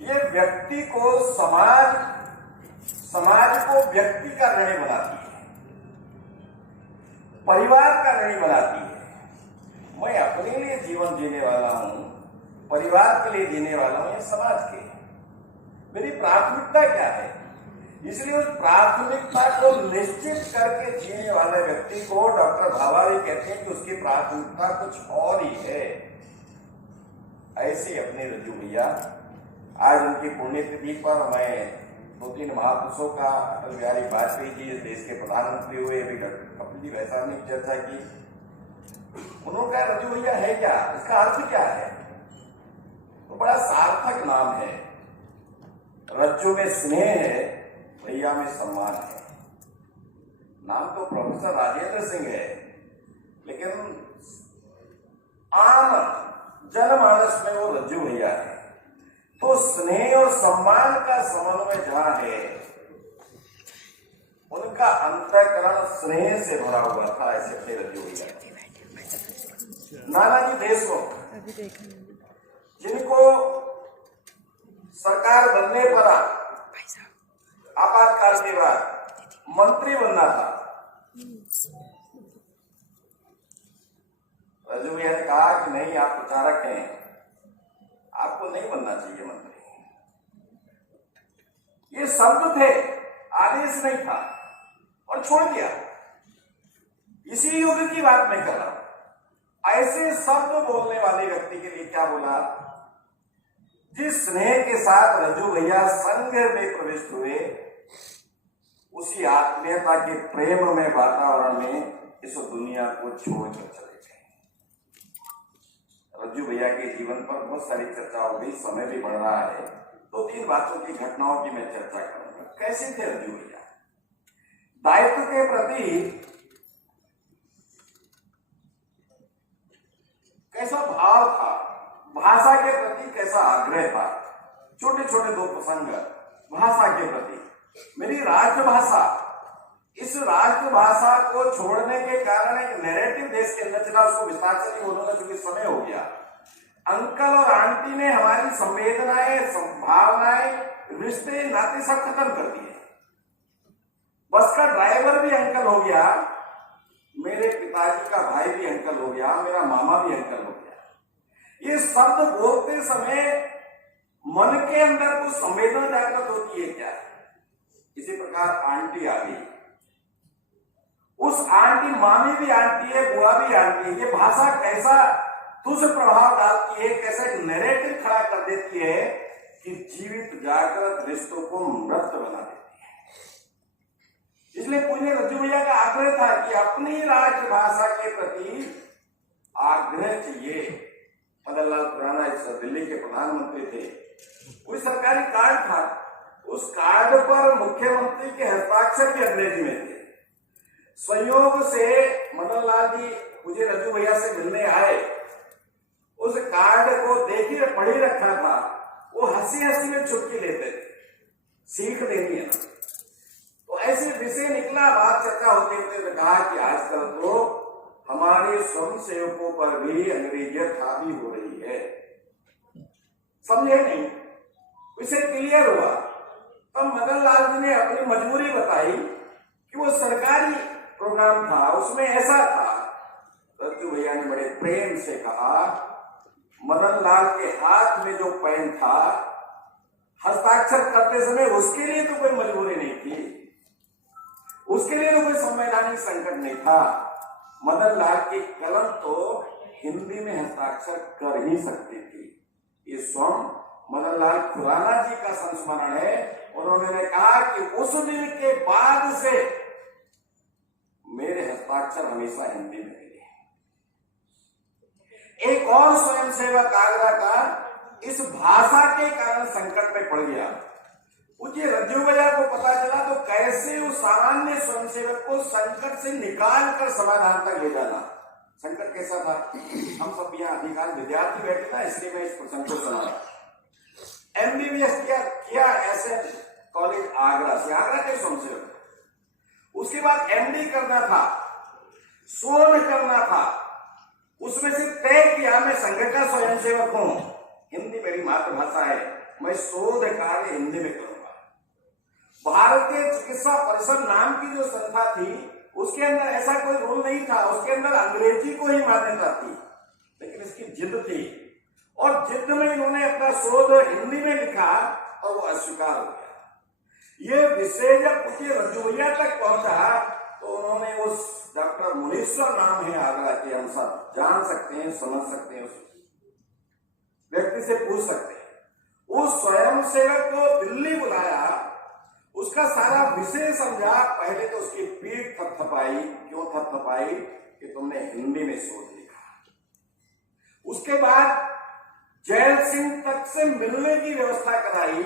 ये व्यक्ति को समाज को व्यक्ति का ऋणी बनाती है, परिवार का ऋणी बनाती है। मैं अपने लिए जीवन जीने वाला हूं, परिवार के लिए जीने वाला हूं, ये समाज के। मेरी प्राथमिकता क्या है? इसलिए उस प्राथमिकता को निश्चित करके जीने वाले व्यक्ति को डॉक्टर भाभा भी कहते हैं कि उसकी प्राथमिकता कुछ और ही है। ऐसे अपने रज्जू भैया, आज उनकी पुण्यतिथि पर मैं 2-3 महापुरुषों का, अटल बिहारी वाजपेयी जी इस देश के प्रधानमंत्री हुए, अभी कपिल जी वैसा ने चर्चा की। उन्होंने कहा रज्जू भैया है क्या, इसका अर्थ क्या है? तो बड़ा सार्थक नाम है। रज्जू में स्नेह है, भैया में सम्मान है। नाम तो प्रोफेसर राजेंद्र सिंह है, लेकिन आम जनमानस में वो रज्जू भैया है। तो स्नेह और सम्मान का समन्वय जहां है, उनका अंतःकरण स्नेह से भरा हुआ था। ऐसे अपने रज्जू भैया नानाजी देशमुख, जिनको सरकार बनने पर आपातकाल के बाद मंत्री बनना था, रज्जू भैया ने कहा कि नहीं, आप प्रचारक हैं, आपको नहीं बनना चाहिए मंत्री। ये शब्द थे, आदेश नहीं था, और छोड़ दिया। इसी युग की बात मैं कर रहा हूं। ऐसे शब्द बोलने वाले व्यक्ति के लिए क्या बोला? जिस स्नेह के साथ रज्जू भैया संघ में प्रविष्ट हुए, उसी आत्मीयता के प्रेम में वातावरण में इस दुनिया को छोड़कर चले गए। रज्जू भैया के जीवन पर बहुत सारी चर्चा हो गई, समय भी बढ़ रहा है। 2-3 बातों की, घटनाओं की मैं चर्चा करूंगा। कैसे थे रज्जू भैया? दायित्व के प्रति कैसा भाव था, भाषा के प्रति कैसा आग्रह था। छोटे छोटे 2 प्रसंग भाषा के प्रति। मेरी राष्ट्रभाषा, इस राष्ट्रभाषा को छोड़ने के कारण एक नैरेटिव देश के अंदर चला, उसको विस्तार से नहीं बोलूंगा क्योंकि समय हो गया। अंकल और आंटी ने हमारी संवेदनाएं, भावनाएं, रिश्ते, नाते सब खत्म कर दिए। बस का ड्राइवर भी अंकल हो गया, मेरे पिताजी का भाई भी अंकल हो गया, मेरा मामा भी अंकल हो गया। ये शब्द बोलते समय मन के अंदर कुछ संवेदना जागृत होती है क्या? इसी प्रकार आंटी आ गई। उस आंटी, मामी भी आंटी है, बुआ भी आंटी है। ये भाषा कैसा तुझ प्रभाव डालती है, कैसा एक नैरेटिव खड़ा कर देती है कि जीवित जागृत रिश्तों को मृत बना देती है। इसलिए पूज्य रज्जू भैया का आग्रह था कि अपनी राष्ट्रभाषा के प्रति आग्रह चाहिए। मदन लाल खुराना इस दिल्ली के प्रधानमंत्री थे, कोई सरकारी कार्ड था, उस कार्ड पर मुख्यमंत्री के हस्ताक्षर भी अंग्रेजी में थे। संयोग से मदन लाल जी मुझे रज्जू भैया से मिलने आए, उस कार्ड को देखिए पढ़ी रखा था, वो हंसी हंसी में चुटकी लेते थे, सीख देनी है। तो ऐसे विषय निकला, बात चर्चा होते होते कहा कि आजकल तो हमारे स्वयं सेवकों पर भी अंग्रेजियत हावी हो रही है। समझे नहीं, विषय क्लियर हुआ। तब मदन लाल जी ने अपनी मजबूरी बताई कि वो सरकारी प्रोग्राम था, उसमें ऐसा था। रज्जू भैया ने बड़े प्रेम से कहा, मदन लाल के हाथ में जो पेन था, हस्ताक्षर करते समय उसके लिए तो कोई मजबूरी नहीं थी, उसके लिए तो कोई संवैधानिक संकट नहीं था। मदन लाल की कलम तो हिंदी में हस्ताक्षर कर ही सकती थी। ये स्वयं मदन लाल खुराना जी का संस्मरण है। उन्होंने कहा कि उस दिन के बाद से मेरे हस्ताक्षर हमेशा हिंदी में मिले। एक और स्वयंसेवक आगरा का इस भाषा के कारण संकट में पड़ गया। मुझे रज्जू भैया को पता चला तो कैसे उस सामान्य स्वयंसेवक को संकट से निकाल कर समाधान तक ले जाना। संकट कैसा था? हम सब यहाँ अधिकार विद्यार्थी बैठे था, इसलिए मैं इस प्रसंग को सुना। MBBS किया ऐसे कॉलेज आगरा से, आगरा के स्वयंसेवक। उसके बाद MD करना था, शोध करना था, उसमें से तय किया मैं संघ का स्वयंसेवक हूं, हिंदी मेरी मातृभाषा है, मैं शोध कार्य हिंदी में करूंगा। भारतीय चिकित्सा परिषद नाम की जो संस्था थी उसके अंदर ऐसा कोई रूल नहीं था, उसके अंदर अंग्रेजी को ही मान्यता थी, लेकिन इसकी जिद थी और जिद में इन्होंने अपना शोध हिंदी में लिखा और वो अस्वीकार हो गया। ये विषय जब पूज्य रज्जू भैया तक पहुंचा तो उन्होंने उस डॉक्टर मुनीश्वर नाम है आगरा के, हम सब जान सकते हैं, समझ सकते हैं, उस व्यक्ति से पूछ सकते हैं। उस स्वयं सेवक को दिल्ली बुलाया, उसका सारा विषय समझा। पहले तो उसकी पीठ थपथपाई। क्यों थपथपाई? कि तुमने हिंदी में शोध लिखा। उसके बाद जैल सिंह तक से मिलने की व्यवस्था कराई।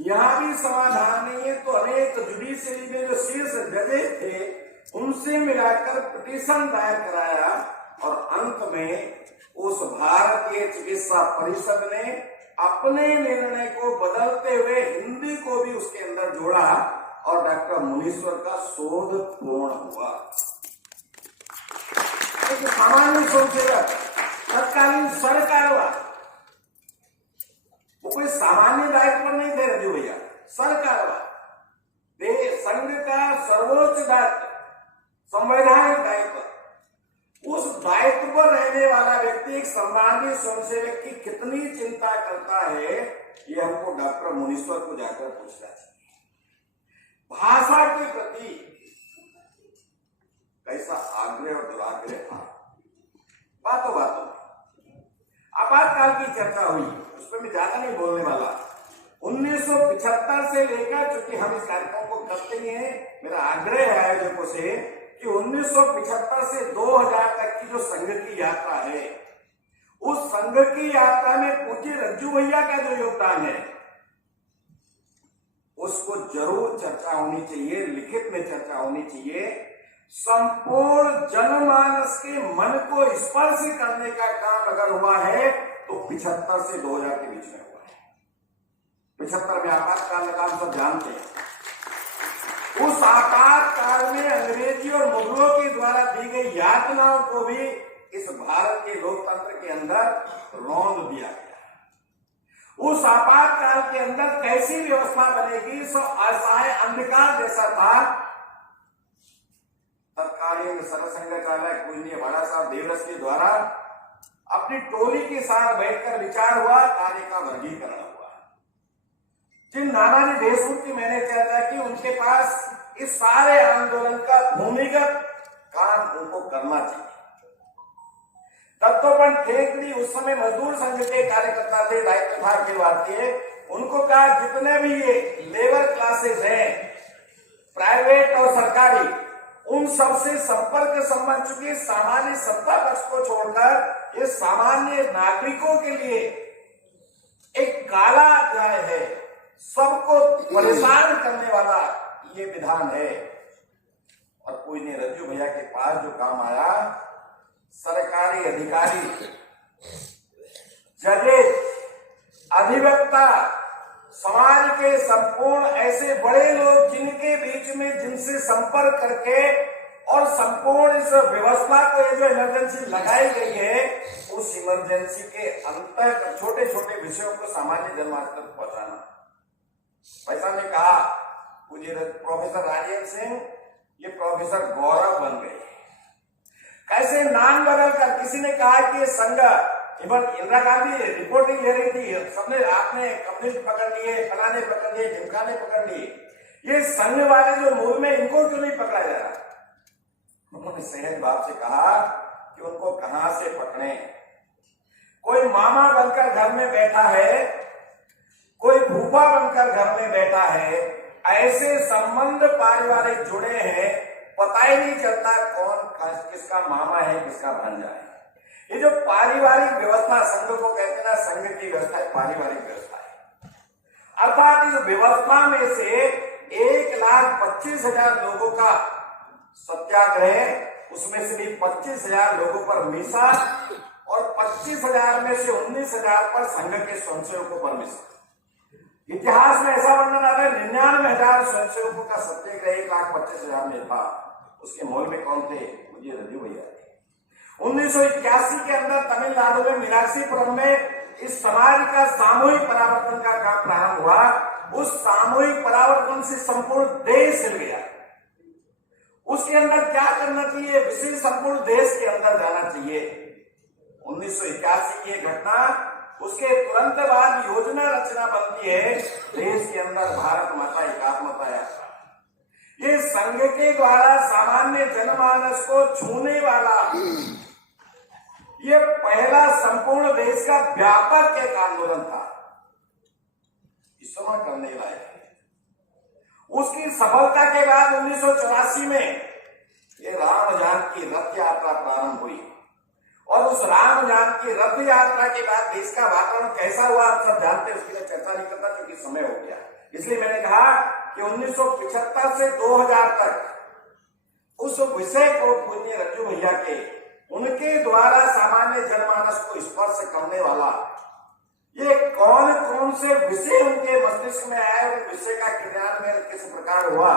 यहां भी समाधान नहीं है तो अनेक जुडिशियरी में जो शीर्ष जजेस थे उनसे मिलाकर पिटीशन दायर कराया और अंत में उस भारतीय चिकित्सा परिषद ने अपने निर्णय को बदलते हुए हिंदी को भी उसके अंदर जोड़ा और डॉक्टर मुनीश्वर का शोध पूर्ण हुआ। एक सामान्य स्वयंसेवक, तत्कालीन सरकार, वो कोई सामान्य दायित्व पर नहीं थे रज्जू भैया, सरकार संघ का सर्वोच्च दायित्व, संवैधानिक दायित्व, उस दायित्व पर रहने वाला व्यक्ति एक सामान्य स्वयंसेवक की कितनी चिंता करता है, ये हमको डॉक्टर मुनीश्वर को जाकर पूछना चाहिए। भाषा के प्रति कैसा आग्रह और दुराग्रह था। बातों बातों में आपातकाल की चर्चा हुई, उस पर मैं ज्यादा नहीं बोलने वाला। 1975 से लेकर, चूंकि हम इस कार्यक्रम को करते ही हैं, मेरा आग्रह है आयोजकों से कि 1975 से 2000 तक की जो संघ की यात्रा है, उस संघ की यात्रा में पूज्य रज्जू भैया का जो योगदान है उसको जरूर चर्चा होनी चाहिए, लिखित में चर्चा होनी चाहिए। संपूर्ण जनमानस के मन को स्पर्श करने का काम अगर हुआ है तो 75 से 2000 के बीच में हुआ है। 75 में आपातकाल लगा, हम सब जानते हैं। उस आपातकाल में अंग्रेजी और मुगलों के द्वारा दी गई यातनाओं को भी इस भारत के लोकतंत्र के अंदर रौंद दिया गया। उस आपातकाल के अंदर कैसी व्यवस्था बनेगी, सब असहाय अंधकार जैसा था। तत्कालीन सरसंघचालक पूजनीय बड़ा साहब देवरस के द्वारा अपनी टोली के साथ बैठकर विचार हुआ, कार्य का वर्गीकरण हुआ। जिन नानाजी देशमुख की मैंने चर्चा की, उनके पास इस सारे आंदोलन का भूमिगत काम उनको करना चाहिए। तत्वपन ठेकड़ी उस समय मजदूर संघ के कार्यकर्ता थे, दायित्व था अखिल भारतीय। उनको कहा जितने भी ये लेबर क्लासेस हैं, प्राइवेट और सरकारी, उन सबसे संपर्क संबंध, चुकी सामान्य सत्ता पक्ष को छोड़कर ये सामान्य नागरिकों के लिए एक काला अध्याय है, सबको परेशान करने वाला ये विधान है। और कोई ने रज्जू भैया के पास जो काम आया, सरकारी अधिकारी, जजेस, अधिवक्ता, समाज के संपूर्ण ऐसे बड़े लोग जिनके बीच में, जिनसे संपर्क करके और संपूर्ण इस व्यवस्था को, ये जो इमरजेंसी लगाई गई है, उस इमरजेंसी के अंतर छोटे छोटे विषयों को सामान्य जनमानस तक पहुंचाना। पैसा ने कहा मुझे प्रोफेसर राजेंद्र सिंह, ये प्रोफेसर गौरव बन गए। कैसे नाम बदल कर, किसी ने कहा कि ये संघ, इवन इंदिरा गांधी रिपोर्टिंग ले रही थी, सबने, आपने कम्युनिस्ट पकड़ लिए, फलाने पकड़ लिए, ढिमकाने पकड़ लिए, ये संघ वाले जो मूल में, इनको क्यों नहीं पकड़ा जा रहा? उन्होंने सहज भाव से कहा कि उनको कहां से पकड़े। कोई मामा बनकर घर में बैठा है, कोई फूफा बनकर घर में बैठा है, ऐसे संबंध पारिवारिक जुड़े हैं, पता ही नहीं चलता कौन किसका मामा है, किसका भांजा है। ये जो पारिवारिक व्यवस्था संघ को कहते हैं ना, संघ की व्यवस्था है, पारिवारिक व्यवस्था है। अर्थात इस व्यवस्था में से 1,25,000 लोगों का सत्याग्रह, उसमें से भी 25,000 लोगों पर मिसा और 25,000 में से 19,000 पर संघ के स्वयंसेवकों पर मिसा। इतिहास में ऐसा वर्णन आता है 99,000 स्वयंसेवकों का सत्याग्रह 1,25,000 में था। उसके मूल में कौन थे? मुझे रज्जू भैया थे। 1981 के अंदर तमिलनाडु में मीनाक्षीपुरम में इस समाज का सामूहिक परावर्तन का काम प्रारंभ हुआ, उस सामूहिक परावर्तन से संपूर्ण देश हिल गया। उसके अंदर क्या करना चाहिए? विशेष संपूर्ण देश के अंदर जाना चाहिए। 1981 की एक घटना, उसके तुरंत बाद योजना रचना बनती है देश के अंदर भारत माता एकात्मता यात्रा। ये संघ के द्वारा सामान्य जनमानस को छूने वाला ये पहला संपूर्ण देश का व्यापक एक आंदोलन था, इसमें करने लायक है। उसकी सफलता के बाद 1984 में ये राम जानकी रथ यात्रा प्रारंभ हुई, और उस राम जानकी रथ यात्रा के बाद देश का वातावरण कैसा हुआ आप सब जानते हैं, उसकी मैं चर्चा नहीं करता क्योंकि समय हो गया। इसलिए मैंने कहा कि 1975 से 2000 तक उस विषय को पूज्य रज्जू भैया के उनके द्वारा सामान्य जनमानस को स्पर्श करने वाला ये कौन कौन से विषय उनके मस्तिष्क में आए, उन विषय का क्रियान्वयन किस प्रकार हुआ,